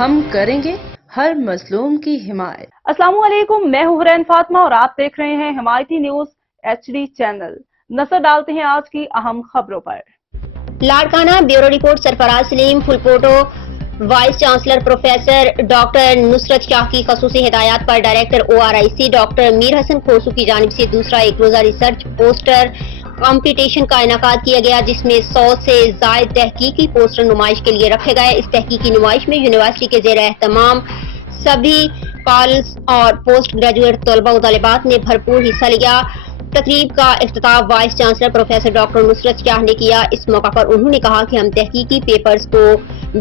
ہم کریں گے ہر مظلوم کی حمایت۔ السلام علیکم، میں ہوں حرین فاطمہ اور آپ دیکھ رہے ہیں حمایتی نیوز HD چینل۔ نظر ڈالتے ہیں آج کی اہم خبروں پر۔ لاڑکانہ بیورو رپورٹ سرفراز سلیم فلپوٹو وائس چانسلر پروفیسر ڈاکٹر نصرت شاہ کی خصوصی ہدایات پر ڈائریکٹر ORIC ڈاکٹر میر حسن کھوسو کی جانب سے دوسرا ایک روزہ ریسرچ پوسٹر کمپٹیشن کا انعقاد کیا گیا، جس میں 100 سے زائد تحقیقی پوسٹر نمائش کے لیے رکھے گئے۔ اس تحقیقی نمائش میں یونیورسٹی کے زیر اہتمام سبھی کالج اور پوسٹ گریجویٹ طلباء و طالبات نے بھرپور حصہ لیا۔ تقریب کا افتتاح وائس چانسلر پروفیسر ڈاکٹر نصرت شاہ نے کیا۔ اس موقع پر انہوں نے کہا کہ ہم تحقیقی پیپرز کو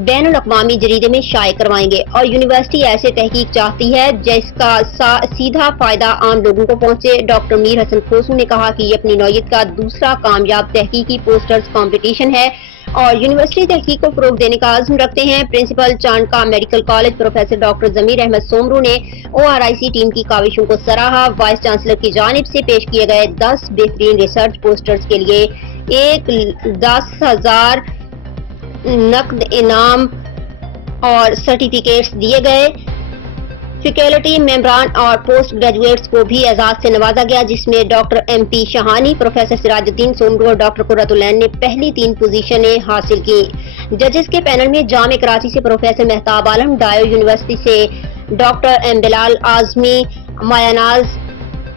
بین الاقوامی جریدے میں شائع کروائیں گے اور یونیورسٹی ایسے تحقیق چاہتی ہے جس کا سیدھا فائدہ عام لوگوں کو پہنچے۔ ڈاکٹر میر حسن کھوسو نے کہا کہ یہ اپنی نوعیت کا دوسرا کامیاب تحقیقی پوسٹرز کمپٹیشن ہے اور یونیورسٹی تحقیق کو فروغ دینے کا عزم رکھتے ہیں۔ Principal Chandka medical college professor doctor Zameer Ahmed Soomro نے ORIC ٹیم کی کاوشوں کو سراہا۔ وائس چانسلر کی جانب سے پیش کیے گئے 10 بہترین ریسرچ پوسٹرز کے لیے 10,000 نقد انعام اور سرٹیفکیٹس دیے گئے۔ فیکلٹی ممبران اور پوسٹ گریجویٹس کو بھی اعزاز سے نوازا گیا، جس میں doctor MP شہانی، professor Siraj uddin Soomro اور ڈاکٹر قرۃ العین نے پہلی 3 پوزیشنیں حاصل کی۔ ججز کے پینل میں جامع کراچی سے پروفیسر مہتاب عالم، ڈائیو یونیورسٹی سے ڈاکٹر M بلال اعظمی، مایاناز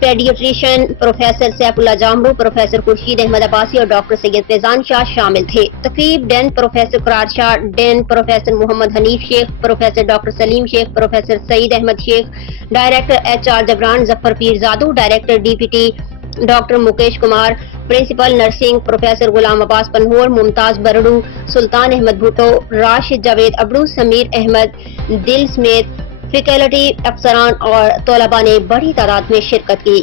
پیڈیٹریشین پروفیسر سیف اللہ جامرو، پروفیسر خورشید احمد عباسی اور ڈاکٹر سید فیضان شاہ شامل تھے۔ تقریب ڈین پروفیسر قرار شاہ، ڈین پروفیسر محمد حنیف شیخ، پروفیسر ڈاکٹر سلیم شیخ، professor Saeed Ahmed Shaikh, director HR Jibran Zafar Pirzado, director DPT doctor Mukesh Kumar, principal nursing professor Ghulam Abbas Panhwar, ممتاز برڑو، سلطان احمد بھٹو، راشد جاوید ابڑو، سمیر احمد دل سمیت فیکلٹی افسران اور طلباء نے بڑی تعداد میں شرکت کی۔